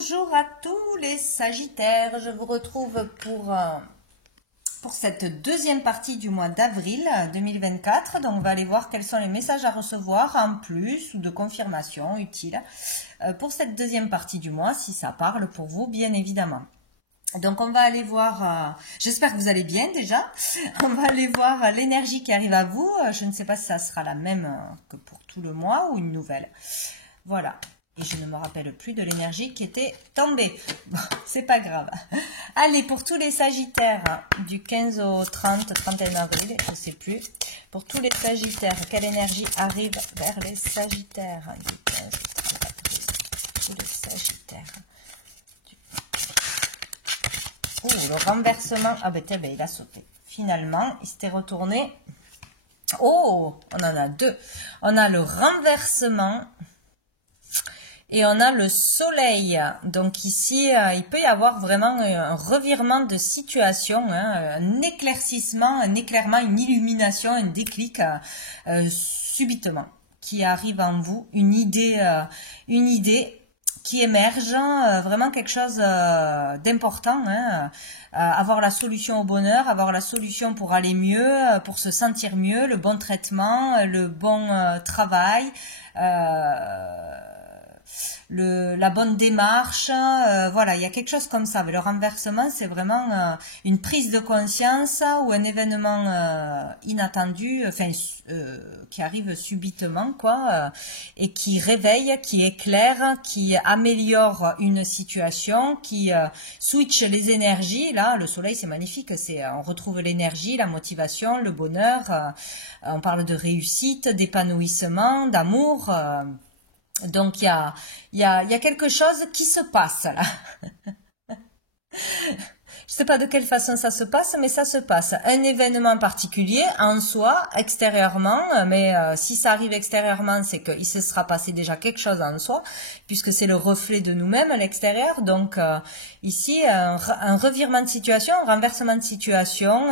Bonjour à tous les Sagittaires, je vous retrouve pour cette deuxième partie du mois d'avril 2024. Donc on va aller voir quels sont les messages à recevoir en plus ou de confirmation utile pour cette deuxième partie du mois, si ça parle pour vous bien évidemment. Donc on va aller voir, j'espère que vous allez bien déjà, on va aller voir l'énergie qui arrive à vous. Je ne sais pas si ça sera la même que pour tout le mois ou une nouvelle. Voilà. Et je ne me rappelle plus de l'énergie qui était tombée. Bon, c'est pas grave. Allez, pour tous les Sagittaires, du 15 au 30, 31 avril, je ne sais plus. Pour tous les Sagittaires, quelle énergie arrive vers les Sagittaires du 15 au 30 avril? Tous les Sagittaires. Oh, le renversement. Ah ben, il a sauté. Finalement, il s'était retourné. Oh, on en a deux. On a le renversement. Et on a le soleil. Donc ici, il peut y avoir vraiment un revirement de situation, hein, un éclaircissement, un éclairement, une illumination, un déclic subitement qui arrive en vous, une idée qui émerge, vraiment quelque chose d'important, hein, avoir la solution au bonheur, avoir la solution pour aller mieux, pour se sentir mieux, le bon traitement, le bon travail, la bonne démarche, voilà, il y a quelque chose comme ça. Mais le renversement, c'est vraiment une prise de conscience ou un événement inattendu, enfin, qui arrive subitement, quoi, et qui réveille, qui éclaire, qui améliore une situation, qui switch les énergies. Là, le soleil, c'est magnifique, on retrouve l'énergie, la motivation, le bonheur, on parle de réussite, d'épanouissement, d'amour. Donc il y a quelque chose qui se passe là. Je sais pas de quelle façon ça se passe, mais ça se passe. Un événement particulier en soi, extérieurement, mais si ça arrive extérieurement, c'est qu'il se sera passé déjà quelque chose en soi, puisque c'est le reflet de nous-mêmes à l'extérieur. Donc ici, un revirement de situation, un renversement de situation,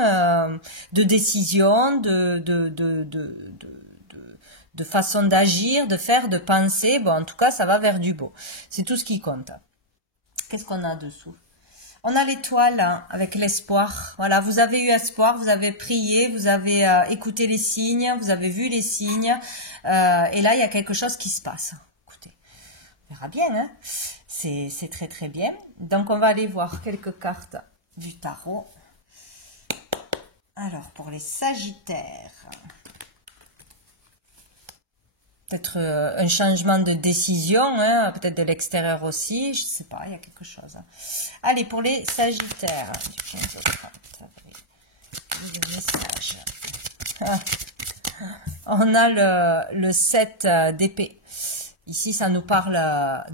de décision, de façon d'agir, de faire, de penser. Bon, en tout cas, ça va vers du beau. C'est tout ce qui compte. Qu'est-ce qu'on a dessous? On a l'étoile hein, avec l'espoir. Voilà, vous avez eu espoir, vous avez prié, vous avez écouté les signes, vous avez vu les signes. Et là, il y a quelque chose qui se passe. Écoutez, on verra bien. Hein, c'est très très bien. Donc, on va aller voir quelques cartes du tarot. Alors, pour les Sagittaires... Peut-être un changement de décision, hein, peut-être de l'extérieur aussi, je ne sais pas, il y a quelque chose. Allez, pour les Sagittaires, du 15 au 30 avril, le message. On a le 7 d'épée. Ici, ça nous parle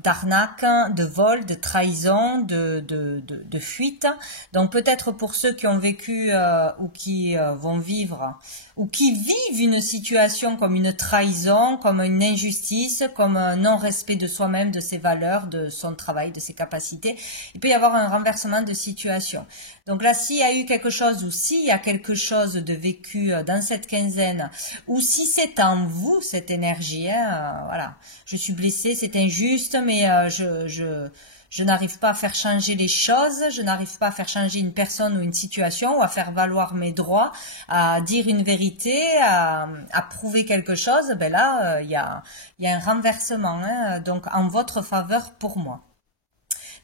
d'arnaque, de vol, de trahison, de fuite. Donc, peut-être pour ceux qui ont vécu ou qui vont vivre ou qui vivent une situation comme une trahison, comme une injustice, comme un non-respect de soi-même, de ses valeurs, de son travail, de ses capacités, il peut y avoir un renversement de situation. Donc là, s'il y a eu quelque chose ou s'il y a quelque chose de vécu dans cette quinzaine, ou si c'est en vous, cette énergie, hein, voilà, je suis blessée, c'est injuste, mais je n'arrive pas à faire changer les choses, je n'arrive pas à faire changer une personne ou une situation, ou à faire valoir mes droits, à dire une vérité, à prouver quelque chose, ben là, il y a un renversement, hein, donc en votre faveur pour moi.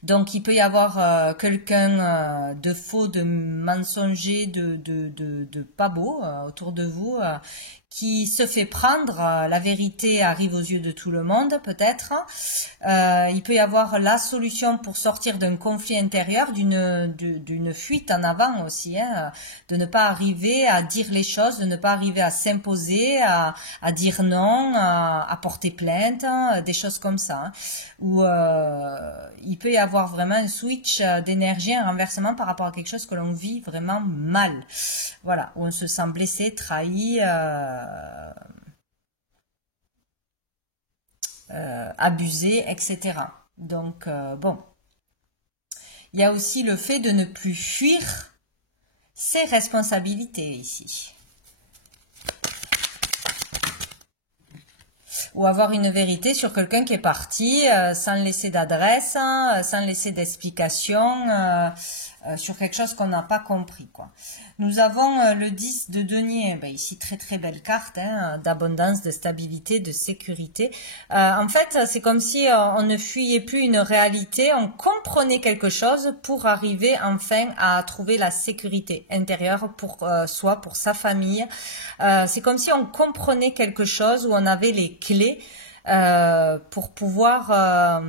Donc, il peut y avoir quelqu'un de faux, de mensonger, de pas beau autour de vous, qui se fait prendre. La vérité arrive aux yeux de tout le monde, peut-être. Il peut y avoir la solution pour sortir d'un conflit intérieur, d'une fuite en avant aussi, hein, de ne pas arriver à dire les choses, de ne pas arriver à s'imposer, à dire non, à porter plainte, hein, des choses comme ça. Hein, où il peut y avoir vraiment un switch d'énergie, un renversement par rapport à quelque chose que l'on vit vraiment mal. Voilà, où on se sent blessé, trahi, abusé, etc. Donc, bon. Il y a aussi le fait de ne plus fuir ses responsabilités ici. ou avoir une vérité sur quelqu'un qui est parti sans laisser d'adresse, sans laisser d'explication sur quelque chose qu'on n'a pas compris, quoi. Nous avons le 10 de denier, ben ici très très belle carte, hein, d'abondance, de stabilité, de sécurité. En fait, c'est comme si on ne fuyait plus une réalité, on comprenait quelque chose pour arriver enfin à trouver la sécurité intérieure pour soi, pour sa famille. C'est comme si on comprenait quelque chose, où on avait les clés pour pouvoir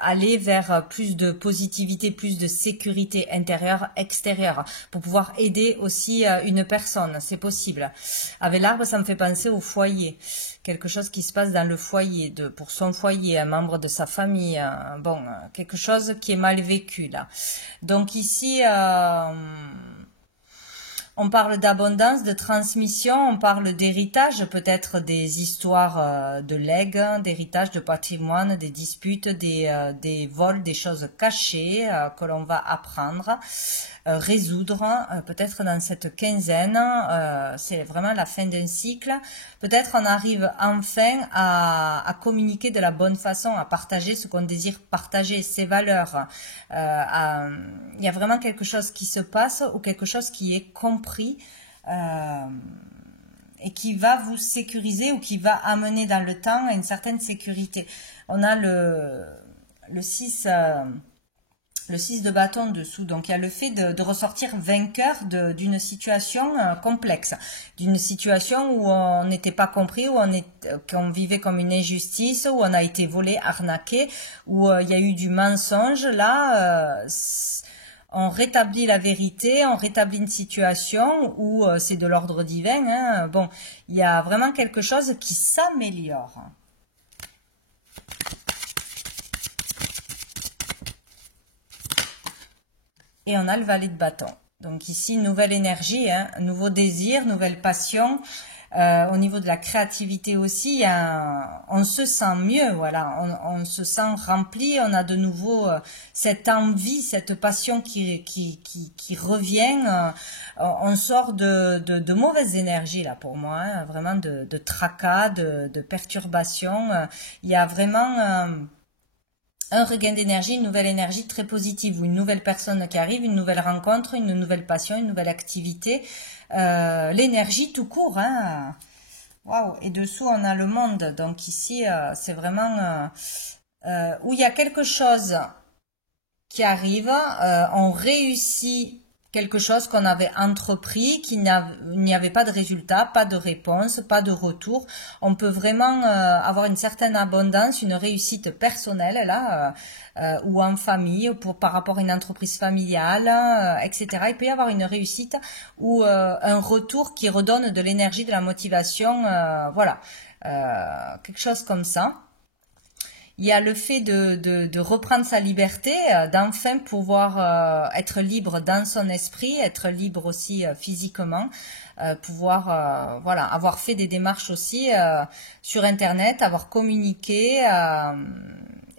aller vers plus de positivité, plus de sécurité intérieure, extérieure, pour pouvoir aider aussi une personne, c'est possible. Avec l'arbre, ça me fait penser au foyer, quelque chose qui se passe dans le foyer, pour son foyer, un membre de sa famille, bon, quelque chose qui est mal vécu là. Donc ici, on parle d'abondance, de transmission, on parle d'héritage, peut-être des histoires de legs, d'héritage, de patrimoine, des disputes, des vols, des choses cachées que l'on va apprendre, résoudre, peut-être dans cette quinzaine. C'est vraiment la fin d'un cycle. Peut-être on arrive enfin à communiquer de la bonne façon, à partager ce qu'on désire partager, ses valeurs. Il y a vraiment quelque chose qui se passe ou quelque chose qui est compris et qui va vous sécuriser ou qui va amener dans le temps à une certaine sécurité. On a le 6... le 6 de bâton dessous, donc il y a le fait de ressortir vainqueur d'une situation complexe, d'une situation où on n'était pas compris, où qu'on vivait comme une injustice, où on a été volé, arnaqué, où il y a eu du mensonge. Là, on rétablit la vérité, on rétablit une situation où c'est de l'ordre divin, hein. Bon, il y a vraiment quelque chose qui s'améliore. Et on a le valet de bâton. Donc ici, nouvelle énergie, hein, nouveau désir, nouvelle passion. Au niveau de la créativité aussi, on se sent mieux, voilà, on se sent rempli, on a de nouveau cette envie, cette passion qui revient. On sort de mauvaises énergies là pour moi, hein, vraiment de tracas, de perturbations. Il y a vraiment un regain d'énergie, une nouvelle énergie très positive, ou une nouvelle personne qui arrive, une nouvelle rencontre, une nouvelle passion, une nouvelle activité, l'énergie tout court, hein. Waouh. Et dessous on a le monde, donc ici c'est vraiment où il y a quelque chose qui arrive, on réussit quelque chose qu'on avait entrepris, qu'il n'y avait pas de résultat, pas de réponse, pas de retour. On peut vraiment avoir une certaine abondance, une réussite personnelle là, ou en famille, par rapport à une entreprise familiale, etc. Il peut y avoir une réussite ou un retour qui redonne de l'énergie, de la motivation, voilà, quelque chose comme ça. Il y a le fait de reprendre sa liberté, d'enfin pouvoir être libre dans son esprit, être libre aussi physiquement, pouvoir voilà, avoir fait des démarches aussi sur Internet, avoir communiqué,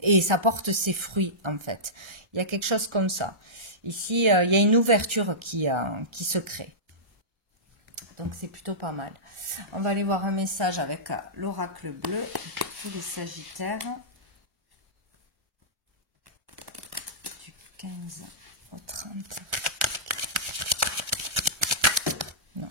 et ça porte ses fruits en fait. Il y a quelque chose comme ça. Ici, il y a une ouverture qui se crée. Donc c'est plutôt pas mal. On va aller voir un message avec l'oracle bleu pour les Sagittaires. 15 au 30. Non.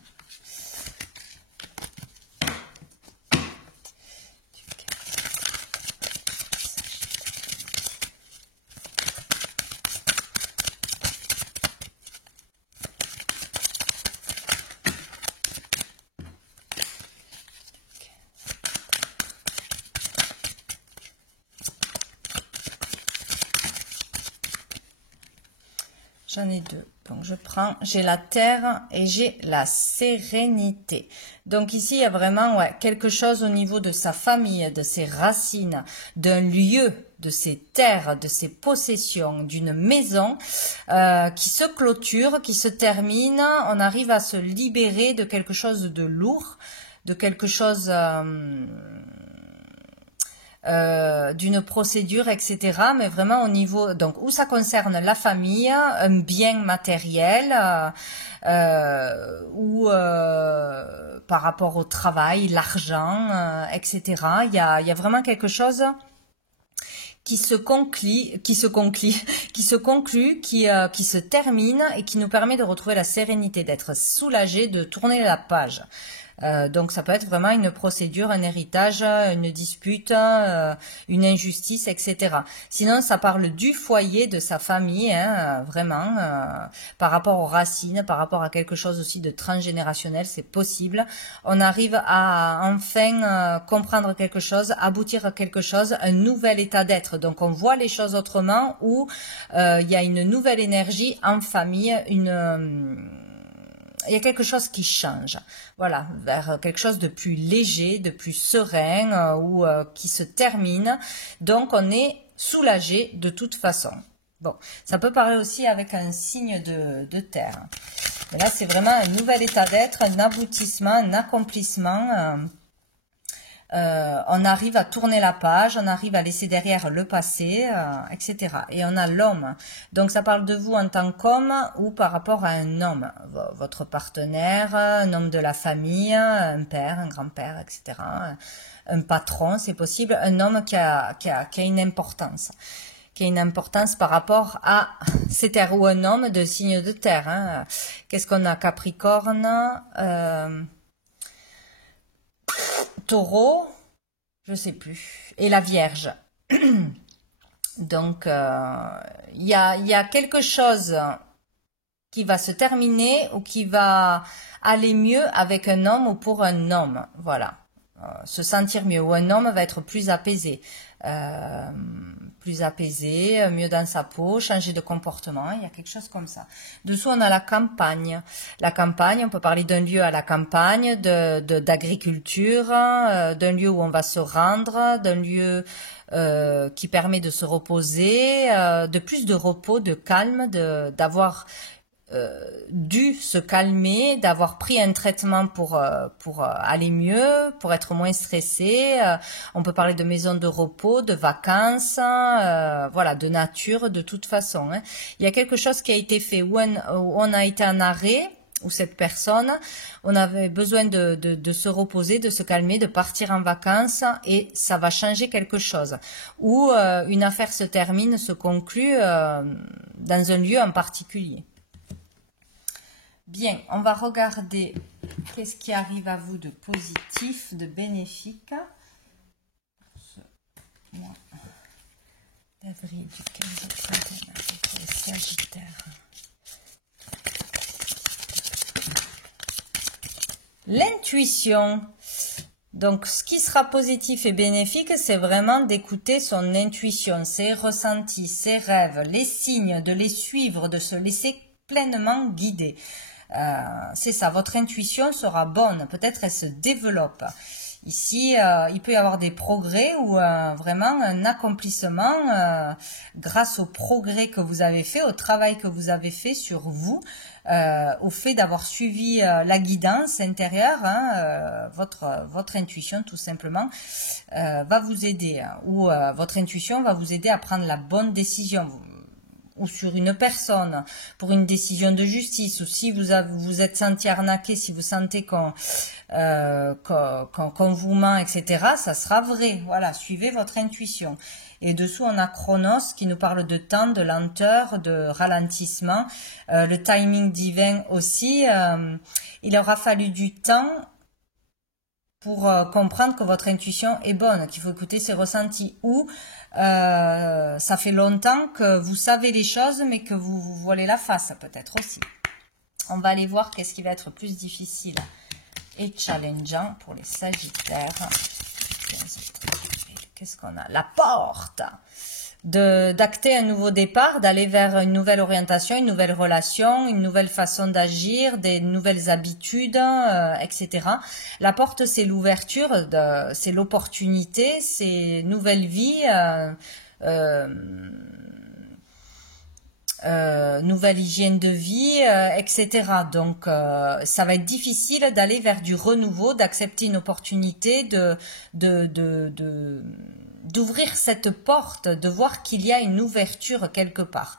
J'en ai deux. Donc je prends, j'ai la terre et j'ai la sérénité. Donc ici, il y a vraiment quelque chose au niveau de sa famille, de ses racines, d'un lieu, de ses terres, de ses possessions, d'une maison qui se clôture, qui se termine. On arrive à se libérer de quelque chose de lourd, de quelque chose d'une procédure, etc. Mais vraiment au niveau, donc où ça concerne la famille, un bien matériel, ou par rapport au travail, l'argent, etc. Il y a vraiment quelque chose qui se conclut, qui se termine et qui nous permet de retrouver la sérénité, d'être soulagé, de tourner la page. Donc ça peut être vraiment une procédure, un héritage, une dispute, une injustice, etc. Sinon, ça parle du foyer, de sa famille, hein, vraiment, par rapport aux racines, par rapport à quelque chose aussi de transgénérationnel, c'est possible. On arrive à enfin comprendre quelque chose, aboutir à quelque chose, un nouvel état d'être. Donc on voit les choses autrement, où il y a une nouvelle énergie en famille, il y a quelque chose qui change, voilà, vers quelque chose de plus léger, de plus serein, ou qui se termine. Donc on est soulagé de toute façon. Bon, ça peut parler aussi avec un signe de terre. Mais là, c'est vraiment un nouvel état d'être, un aboutissement, un accomplissement. On arrive à tourner la page, on arrive à laisser derrière le passé, etc. Et on a l'homme. Donc ça parle de vous en tant qu'homme ou par rapport à un homme, votre partenaire, un homme de la famille, un père, un grand-père, etc. Un patron, c'est possible, un homme qui a une importance. Qui a une importance par rapport à ces terres, ou un homme de signe de terre. Hein. Qu'est-ce qu'on a? Capricorne, Taureau, je sais plus, et la Vierge. Donc, il y a quelque chose qui va se terminer ou qui va aller mieux avec un homme ou pour un homme. Voilà. Se sentir mieux. Ou un homme va être plus apaisé. Mieux dans sa peau, changer de comportement, il y a quelque chose comme ça. Dessous, on a la campagne. La campagne, on peut parler d'un lieu à la campagne, d'agriculture, d'un lieu où on va se rendre, d'un lieu qui permet de se reposer, de plus de repos, de calme, d'avoir dû se calmer, d'avoir pris un traitement pour aller mieux, pour être moins stressé. On peut parler de maison de repos, de vacances, voilà, de nature, de toute façon. Hein. Il y a quelque chose qui a été fait où on a été en arrêt, où cette personne, on avait besoin de se reposer, de se calmer, de partir en vacances, et ça va changer quelque chose. Ou une affaire se termine, se conclut dans un lieu en particulier. Bien, on va regarder qu'est-ce qui arrive à vous de positif, de bénéfique. Ce mois d'avril du 15 au 31 avec les Sagittaires. L'intuition. Donc, ce qui sera positif et bénéfique, c'est vraiment d'écouter son intuition, ses ressentis, ses rêves, les signes, de les suivre, de se laisser pleinement guider. C'est ça, votre intuition sera bonne, peut-être elle se développe. Ici, il peut y avoir des progrès ou vraiment un accomplissement grâce au progrès que vous avez fait, au travail que vous avez fait sur vous, au fait d'avoir suivi la guidance intérieure, hein, votre intuition tout simplement va vous aider, ou votre intuition va vous aider à prendre la bonne décision. Ou sur une personne, pour une décision de justice, ou si vous êtes senti arnaqué, si vous sentez qu'on vous ment, etc., ça sera vrai. Voilà, suivez votre intuition. Et dessous, on a Chronos qui nous parle de temps, de lenteur, de ralentissement. Le timing divin aussi. Il aura fallu du temps pour comprendre que votre intuition est bonne, qu'il faut écouter ses ressentis, ou ça fait longtemps que vous savez les choses, mais que vous vous voilez la face, peut-être aussi. On va aller voir qu'est-ce qui va être plus difficile et challengeant pour les Sagittaires. Qu'est-ce qu'on a? La porte! D'acter un nouveau départ, d'aller vers une nouvelle orientation, une nouvelle relation, une nouvelle façon d'agir, des nouvelles habitudes, etc. La porte, c'est l'ouverture, c'est l'opportunité, c'est nouvelle vie, nouvelle hygiène de vie, etc. Donc, ça va être difficile d'aller vers du renouveau, d'accepter une opportunité, d'ouvrir cette porte, de voir qu'il y a une ouverture quelque part,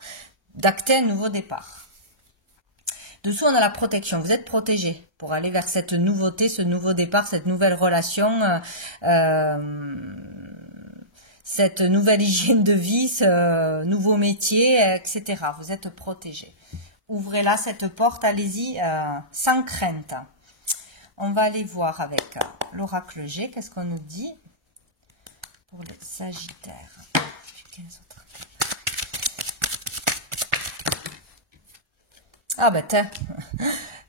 d'acter un nouveau départ. Dessous, on a la protection. Vous êtes protégé pour aller vers cette nouveauté, ce nouveau départ, cette nouvelle relation, cette nouvelle hygiène de vie, ce nouveau métier, etc. Vous êtes protégé. Ouvrez là cette porte, allez-y sans crainte. On va aller voir avec l'oracle G. Qu'est-ce qu'on nous dit pour le Sagittaire? Ah ben tiens,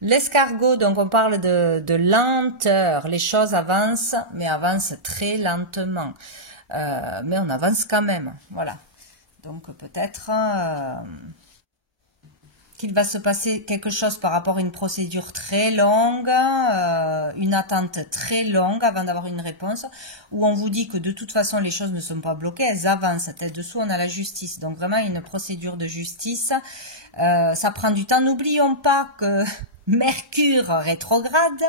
l'escargot, donc on parle de lenteur, les choses avancent, mais avancent très lentement, mais on avance quand même, voilà. Donc peut-être qu'il va se passer quelque chose par rapport à une procédure très longue, une attente très longue avant d'avoir une réponse, où on vous dit que de toute façon les choses ne sont pas bloquées, elles avancent. Tête dessous, on a la justice, donc vraiment une procédure de justice. Ça prend du temps. N'oublions pas que Mercure rétrograde,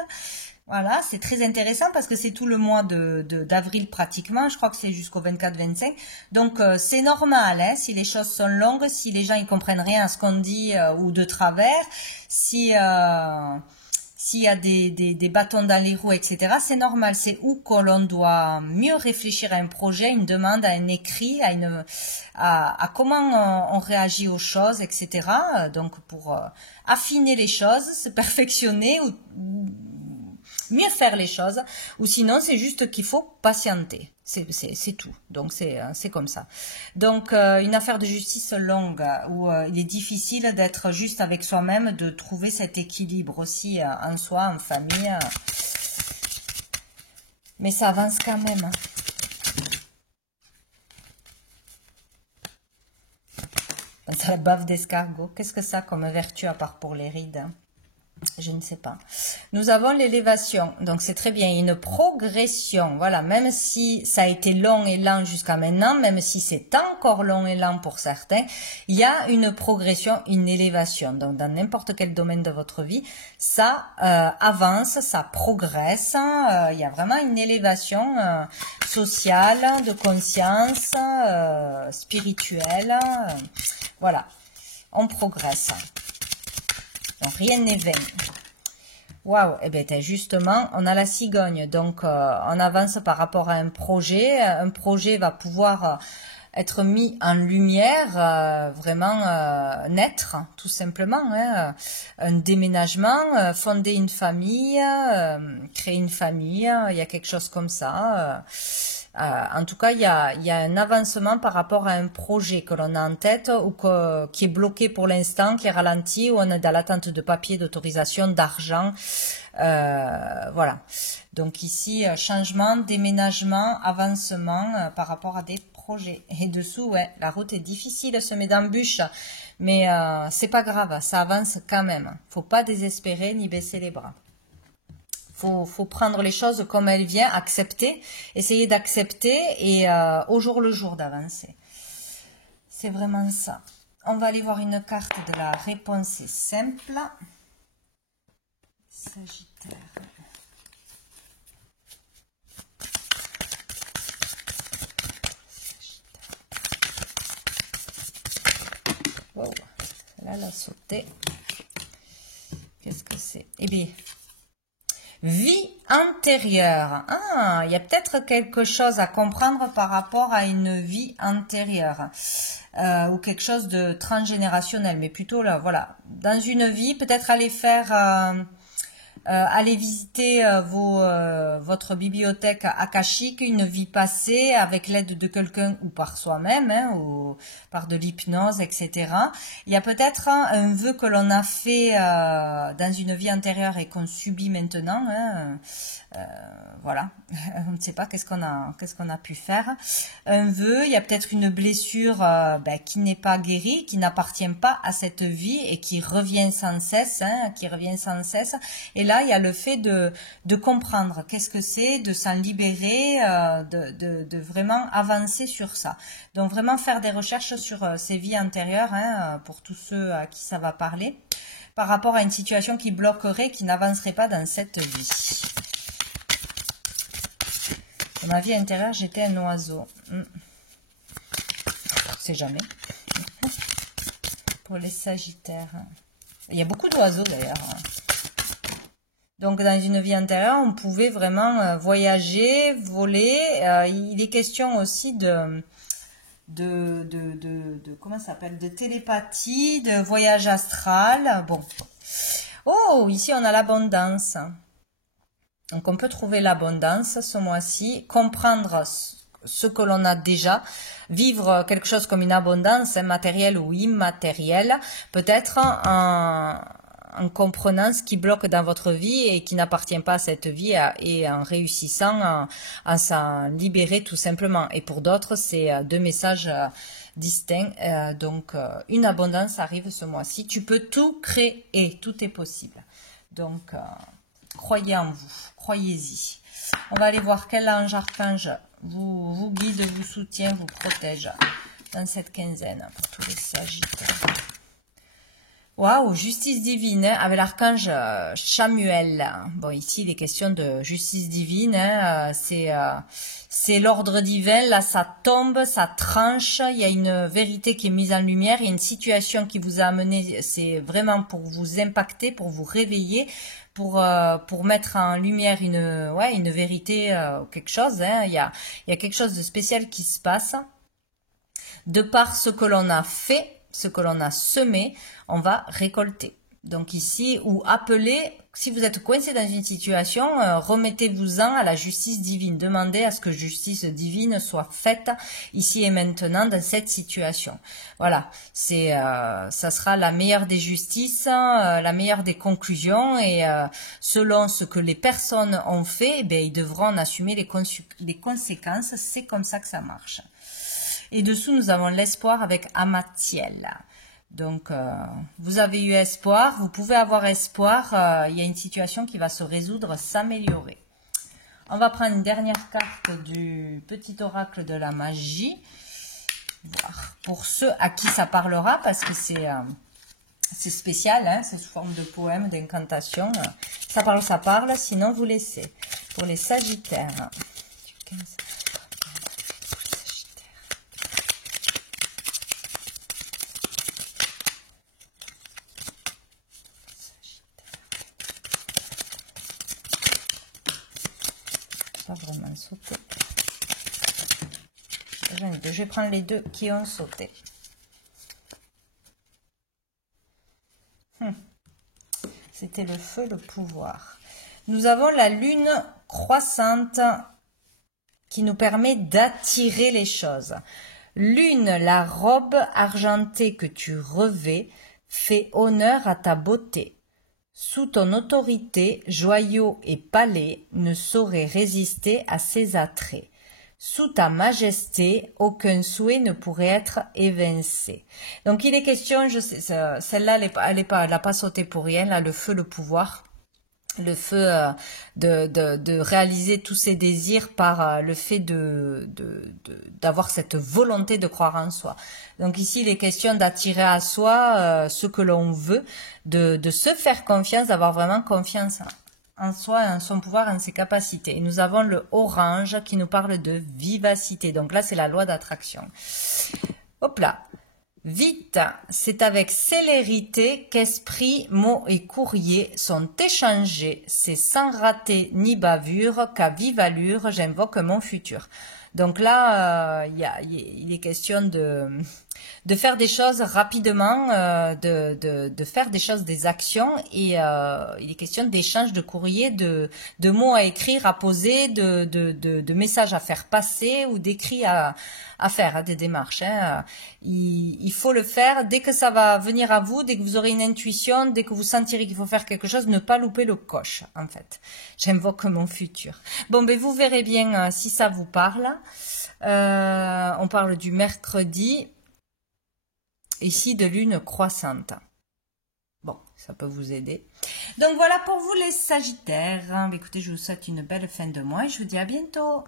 voilà, c'est très intéressant parce que c'est tout le mois d'avril pratiquement, je crois que c'est jusqu'au 24-25, donc c'est normal, hein, si les choses sont longues, si les gens ils comprennent rien à ce qu'on dit ou de travers, si s'il y a des bâtons dans les roues, etc., c'est normal. C'est où que l'on doit mieux réfléchir à un projet, une demande, à un écrit, à comment on réagit aux choses, etc. Donc, pour affiner les choses, se perfectionner ou mieux faire les choses. Ou sinon, c'est juste qu'il faut patienter. C'est tout. Donc, c'est comme ça. Donc, une affaire de justice longue où il est difficile d'être juste avec soi-même, de trouver cet équilibre aussi en soi, en famille. Mais ça avance quand même. Pense à la baffe d'escargot. Qu'est-ce que ça a comme vertu à part pour les rides ? Je ne sais pas. Nous avons l'élévation, donc c'est très bien, une progression, voilà, même si ça a été long et lent jusqu'à maintenant, même si c'est encore long et lent pour certains, il y a une progression, une élévation, donc dans n'importe quel domaine de votre vie, ça avance, ça progresse, il y a vraiment une élévation sociale, de conscience, spirituelle, voilà, on progresse. Donc, rien n'est vain. Waouh, eh bien, justement, on a la cigogne. Donc, on avance par rapport à un projet. Un projet va pouvoir être mis en lumière, vraiment naître, tout simplement. Hein. Un déménagement, fonder une famille, créer une famille, il y a quelque chose comme ça. En tout cas, il y a un avancement par rapport à un projet que l'on a en tête ou qui est bloqué pour l'instant, qui est ralenti, où on est dans l'attente de papier, d'autorisation, d'argent. Voilà. Donc ici, changement, déménagement, avancement par rapport à des projets. Et dessous, ouais, la route est difficile, semée d'embûches, mais c'est pas grave, ça avance quand même. Faut pas désespérer ni baisser les bras. Faut prendre les choses comme elles viennent, accepter, essayer d'accepter et au jour le jour d'avancer. C'est vraiment ça. On va aller voir une carte de la réponse simple. Sagittaire. Wow, celle-là, elle a sauté. Qu'est-ce que c'est? Eh bien, vie antérieure. Ah, il y a peut-être quelque chose à comprendre par rapport à une vie antérieure ou quelque chose de transgénérationnel, mais plutôt là, voilà, dans une vie, peut-être aller faire, aller visiter votre bibliothèque akashique, une vie passée avec l'aide de quelqu'un ou par soi-même, hein, ou par de l'hypnose, etc. Il y a peut-être un vœu que l'on a fait dans une vie antérieure et qu'on subit maintenant. Hein, voilà, on ne sait pas qu'est-ce qu'on a pu faire. Un vœu, il y a peut-être une blessure qui n'est pas guérie, qui n'appartient pas à cette vie et qui revient sans cesse, hein, Et là, il y a le fait de comprendre qu'est-ce que c'est, de s'en libérer, de vraiment avancer sur ça. Donc vraiment faire des recherches sur ces vies antérieures, hein, pour tous ceux à qui ça va parler, par rapport à une situation qui bloquerait, qui n'avancerait pas dans cette vie. Dans ma vie intérieure, j'étais un oiseau. On sait jamais. Pour les Sagittaires. Il y a beaucoup d'oiseaux d'ailleurs. Donc dans une vie antérieure, on pouvait vraiment voyager, voler. Il est question aussi de comment ça s'appelle, de télépathie, de voyage astral. Bon. Oh, ici on a l'abondance. Donc on peut trouver l'abondance ce mois-ci, comprendre ce que l'on a déjà, vivre quelque chose comme une abondance, matérielle ou immatérielle, peut-être en comprenant ce qui bloque dans votre vie et qui n'appartient pas à cette vie et en réussissant à s'en libérer tout simplement. Et pour d'autres, c'est deux messages distincts. Donc, une abondance arrive ce mois-ci. Tu peux tout créer, tout est possible. Donc, croyez en vous, croyez-y. On va aller voir quel ange archange vous guide, vous soutient, vous protège dans cette quinzaine pour tous les Sagittaires. Waouh, justice divine, hein, avec l'archange Chamuel. Bon, ici, il est question de justice divine. Hein, c'est l'ordre divin. Là, ça tombe, ça tranche. Il y a une vérité qui est mise en lumière. Il y a une situation qui vous a amené. C'est vraiment pour vous impacter, pour vous réveiller, pour mettre en lumière une vérité, quelque chose. Hein. Il y a quelque chose de spécial qui se passe. De par ce que l'on a fait, ce que l'on a semé, on va récolter. Donc ici, ou appelez, si vous êtes coincé dans une situation, remettez-vous-en à la justice divine. Demandez à ce que justice divine soit faite ici et maintenant dans cette situation. Voilà, ça sera la meilleure des justices, la meilleure des conclusions et selon ce que les personnes ont fait, eh bien, ils devront en assumer les conséquences. C'est comme ça que ça marche. Et dessous, nous avons l'espoir avec Amathiel. Donc, vous avez eu espoir, vous pouvez avoir espoir. Il y a une situation qui va se résoudre, s'améliorer. On va prendre une dernière carte du petit oracle de la magie. Voir pour ceux à qui ça parlera, parce que c'est spécial, hein, c'est sous forme de poème, d'incantation. Ça parle, sinon vous laissez. Pour les Sagittaires. Vraiment sauté. Je vais prendre les deux qui ont sauté. C'était le feu, le pouvoir. Nous avons la lune croissante qui nous permet d'attirer les choses. Lune, la robe argentée que tu revêts fait honneur à ta beauté. Sous ton autorité, joyaux et palais ne sauraient résister à ses attraits. Sous ta majesté, aucun souhait ne pourrait être évincé. Donc il est question, je sais, celle-là, elle n'a pas sauté pour rien, là, le feu, le pouvoir. Le feu de réaliser tous ses désirs par le fait d'avoir cette volonté de croire en soi. Donc ici, il est question d'attirer à soi ce que l'on veut, de se faire confiance, d'avoir vraiment confiance en soi, en son pouvoir, en ses capacités. Et nous avons le orange qui nous parle de vivacité. Donc là, c'est la loi d'attraction. Hop là. Vite, c'est avec célérité qu'esprit, mots et courrier sont échangés. C'est sans rater ni bavure qu'à vive allure j'invoque mon futur. Donc là, il est question de faire des choses rapidement, de faire des choses, des actions, et il est question d'échange de courrier, de mots à écrire, à poser, de messages à faire passer ou d'écrits à faire, hein, des démarches. Hein. Il faut le faire dès que ça va venir à vous, dès que vous aurez une intuition, dès que vous sentirez qu'il faut faire quelque chose, ne pas louper le coche, en fait. J'invoque mon futur. Bon, ben vous verrez bien si ça vous parle. On parle du mercredi, ici de lune croissante. Bon, ça peut vous aider. Donc voilà pour vous les Sagittaires. Écoutez, je vous souhaite une belle fin de mois et je vous dis à bientôt.